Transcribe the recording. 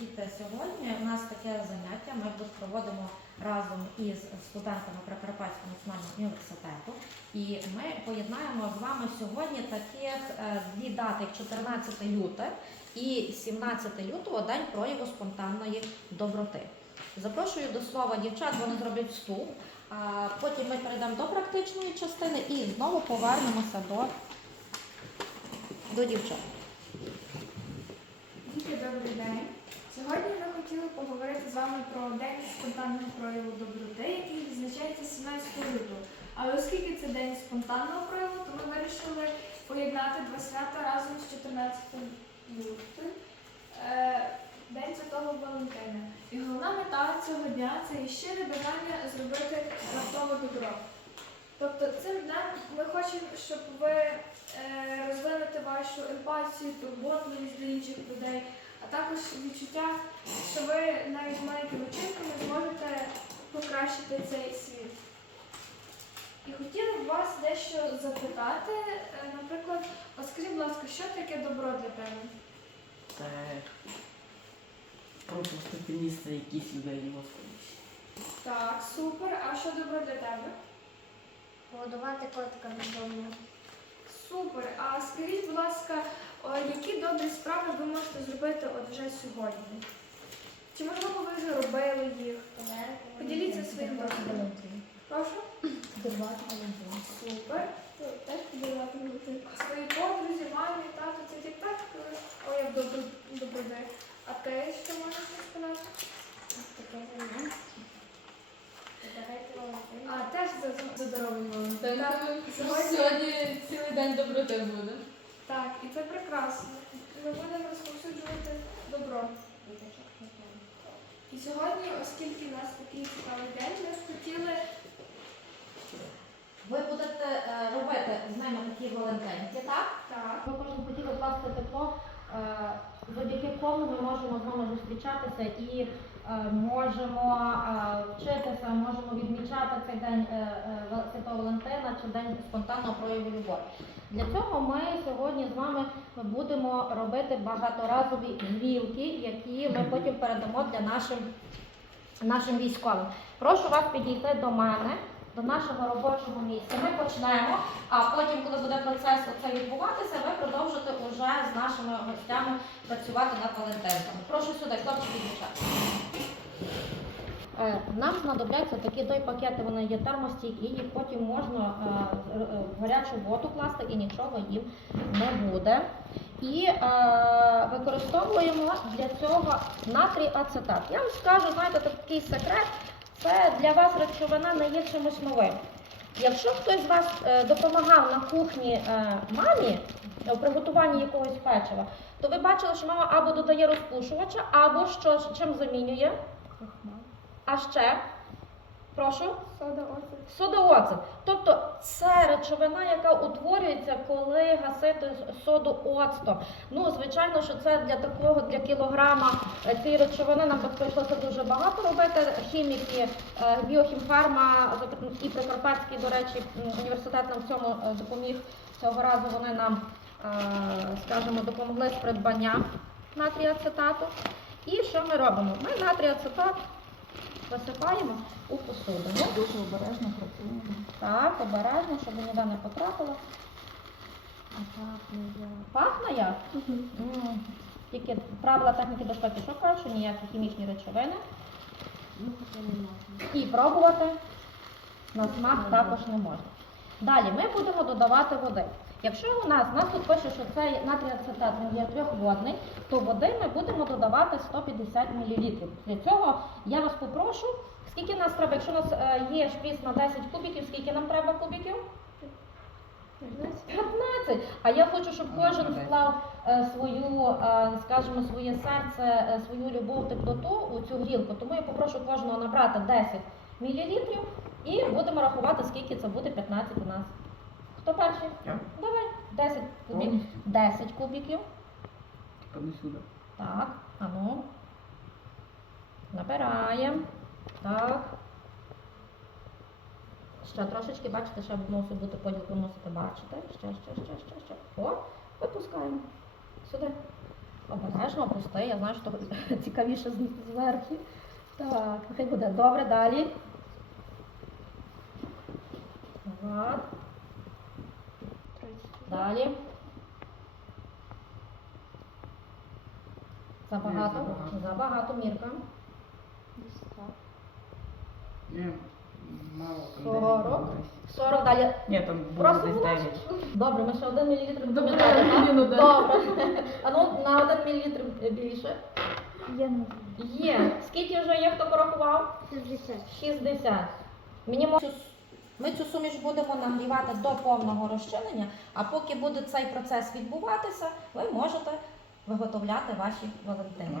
Діти, сьогодні у нас таке заняття. Ми проводимо разом із студентами Прикарпатського національного університету. І ми поєднаємо з вами сьогодні таких е, дві дати, як 14 лютого і 17 лютого день прояву спонтанної доброти. Запрошую до слова дівчат, вони зроблять вступ. А потім ми перейдемо до практичної частини і знову повернемося до, до дівчат. Діти, добрий день. Сьогодні ми хотіли поговорити з вами про День спонтанного прояву доброти, який відзначається 17 лютого. Але оскільки це день спонтанного прояву, то ми вирішили поєднати два свята разом з 14 лютим. Е, День Святого Валентина. І головна мета цього дня це щире бажання зробити раптове добро. Тобто цим днем ми хочемо, щоб ви е, розвинути вашу емпатію, турботливість до інших людей, а також відчуття, що ви навіть маленькими вчинками зможете покращити цей світ. І хотіла б вас дещо запитати, Е, наприклад, от скажіть, будь ласка, що таке добро для тебе? Це пропустити місце якісь людей стоїть. Так, супер. А що добро для тебе? Годувати котика вдома. Супер. А скажіть, будь ласка, які добрі справи ви можете зробити от вже сьогодні? Чи можливо ви вже робили їх? Поділіться своїм досвідом. Прошу? Супер. Свої подрузі, мамі, тату, це ті так. Ой, як добре. А ти що можеш сказати? А теж за здоровий Валентин. Сьогодні- Сьогодні цілий день доброти буде. Так, і це прекрасно. Ми будемо розповсюджувати добро. І сьогодні, оскільки у нас такий цікавий день, ми хотіли Ви будете е, робити з ними такі валентинки, так? так. Ми кожен хотіли вкласти тепло, е, завдяки кому ми можемо з вами зустрічатися і можемо е, вчитися, можемо відмічати цей день е, е, Святого Валентина чи день спонтанного прояву любові. Для цього ми сьогодні з вами будемо робити багаторазові гвілки, які ми потім передамо для нашим, нашим військовим. Прошу вас підійти до мене. До нашого робочого місця ми почнемо, а потім, коли буде процес це відбуватися, ви продовжите уже з нашими гостями працювати над валентинками. Прошу сюди, хлопчики і дівчата. Е, Нам знадобляться такі той-пакети, вони є термостійкі, їх потім можна е, е, в гарячу воду класти і нічого їм не буде. І е, використовуємо для цього натрій ацетат. Я вам скажу, знаєте, такий секрет, це для вас речовина не є чимось новим. Якщо хтось з вас е, допомагав на кухні е, мамі у приготуванні якогось печива, то ви бачили, що мама або додає розпушувача, або що чим замінює. А ще, прошу, содооцет. Тобто це речовина, яка утворюється, коли гасити соду оцтом. Ну, звичайно, що це для такого для кілограма е, цієї речовини нам прийшлося дуже багато робити. Хіміки, е, біохімфарма і Прикарпатський, до речі, університет нам в цьому е, допоміг цього разу. Вони нам, скажімо, допомогли з придбання натрію ацетату. І що ми робимо? Ми натрій ацетат висипаємо у посудину. Дуже обережно працюємо. Так, обережно, щоб ніде не потрапило. Пахне як. Пахне як? М, Тільки правила техніки безпеки що кажуть, що ніякі хімічні речовини. Ну, таке не можна. І пробувати на смак також не можна. Далі ми будемо додавати води. Якщо у нас, нас тут пише, що цей натрій ацетат він є трьохводний, то води ми будемо додавати 150 мл. Для цього я вас попрошу, скільки нас треба, якщо у нас е, є шпіц на 10 кубиків, скільки нам треба кубиків? 15. А я хочу, щоб кожен вклав е, свою, е, скажімо, своє серце, свою любов, теплоту у цю грілку. Тому я попрошу кожного набрати 10 мл і будемо рахувати, скільки це буде 15 у нас. Хто перший? Я. Давай. 10 кубів. Повністю? 10 кубиків. Ходи сюди. Так, а ну. Набираємо. Так. Ще трошечки, бачите, ще мусить бути поділ, мусите бачити. Ще, ще, ще, ще, ще. О, випускаємо. Сюди. Обережно опусти, я знаю, що цікавіше з- зверху. Так, нехай буде. Добре, далі. Влад. Далі. Забагато. Забагато. Забагато, Мірка. Ні, мало. там Сорок. дев'ять було десь. 40 далі. Ні, там було Просто десь було. 9. Добре, ми ще один мілілітр Добре, пам'ятаємо. Добре. А ну на один мілілітр більше. Я не Є. Скільки вже є, хто порахував? 60. 60. Мені мо- цю с- ми цю суміш будемо нагрівати до повного розчинення, а поки буде цей процес відбуватися, ви можете виготовляти ваші валентини.